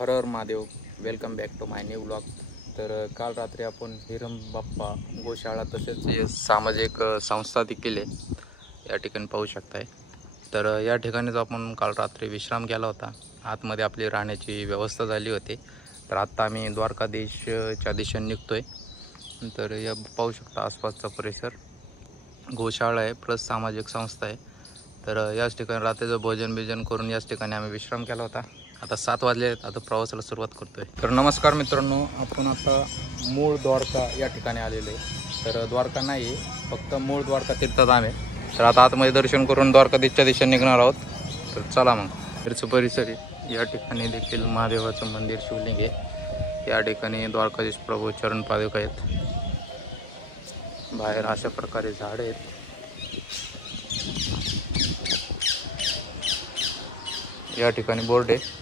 हर हर Mahadev. Welcome back to my new blog. तर काल रात्री आपण हिरम बाप्पा गोशाळा तसेच सामाजिक संस्था देखील या ठिकाणी पाहू शकताय. तर या ठिकाणीच आपण काल रात्री विश्राम केला होता. आतमध्ये आपली राहण्याची व्यवस्था झाली होती. तर आत्ता आम्ही द्वारकाधीशच्या दिशेने निघतोय. तर या पाहू शकता आसपासचा परिसर गोशाळा आहे प्लस सामाजिक संस्था आहे. तर याच ठिकाणी रात्रीचं भोजन करून याच ठिकाणी आम्ही विश्राम केला होता. आता 7 वाजले आहेत. आता प्रवासाला सुरुवात करतोय. तर नमस्कार मित्रांनो, आपण आता मूळ द्वारका या ठिकाणी आलेलो आहे. तर द्वारका नाही, फक्त मूळ द्वारका तीर्थधाम आहे. तर आता आतमध्ये दर्शन करून द्वारकाधीशच्या दिशेने निघणार आहोत. तर चला मग. तिरचं परिसर आहे. या ठिकाणी देखील महादेवाचं मंदिर शिवलिंग आहे. या ठिकाणी द्वारकाधीश प्रभू चरण पादुका आहेत. बाहेर अशा प्रकारे झाडे आहेत. या ठिकाणी बोर्ड आहे,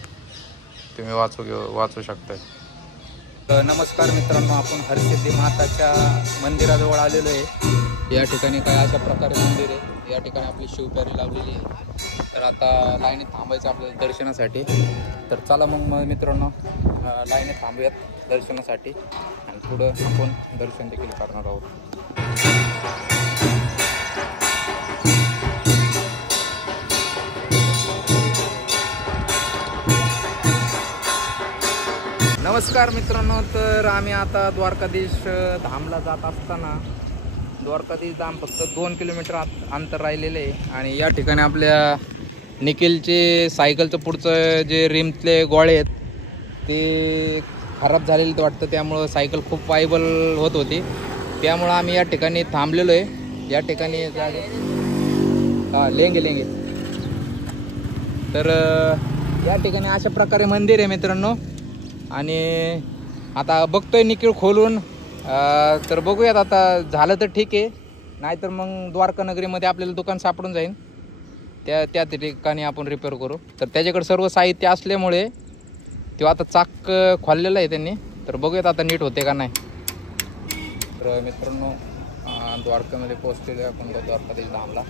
तुम्ही वाचू शकताय. नमस्कार मित्रांनो, आपण हरसिद्धी माताच्या मंदिराजवळ आलेलो आहे. या ठिकाणी काय अशा प्रकारे मंदिर आहे. या ठिकाणी आपली शिवप्यारी लावलेली आहे. तर आता लाईनीत थांबायचं आपल्याला दर्शनासाठी. तर चला मग मित्रांनो, लाईनीत थांबूयात दर्शनासाठी आणि पुढं आपण दर्शन देखील करणार आहोत. नमस्कार मित्रांनो, तर आम्ही आता द्वारकाधीश धामला जात असताना द्वारकाधीश धाम फक्त 2 किलोमीटर अंतर राहिलेले आहे. आणि या ठिकाणी आपल्या निखिलचे सायकलचं पुढचं जे रिमतले गोळे आहेत ते खराब झालेले ते वाटतं. त्यामुळं सायकल खूप वायबल होत होती. त्यामुळं आम्ही या ठिकाणी थांबलेलो आहे. या ठिकाणी लेंगे तर या ठिकाणी अशा प्रकारे मंदिर आहे मित्रांनो. आणि आता बघतोय निखिल खोलून. तर बघूयात, आता झालं तर ठीक आहे, नाहीतर मग द्वारका नगरीमध्ये आपल्याला दुकान सापडून जाईल. त्या ठिकाणी आपण रिपेअर करू. तर त्याच्याकडे सर्व साहित्य असल्यामुळे तो आता चाक खोललेलं आहे त्यांनी. तर बघूयात आता नीट होते का नाही. तर मित्रांनो, द्वारकामध्ये पोहोचलेलो आहे आपण द्वारकाधीश धामला.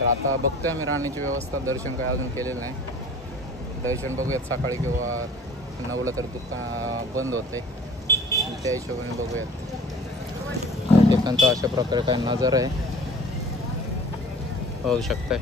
तर आता बघतोय आम्ही राहण्याची व्यवस्था. दर्शन काय अजून केलेलं नाही. दर्शन बघूयात सकाळी किंवा 9ला तर दुकान बंद होते. त्या हिशोबाने बघूयात. ठिकाणचा अशा प्रकारे काय नजारा आहे, पाहू शकताय.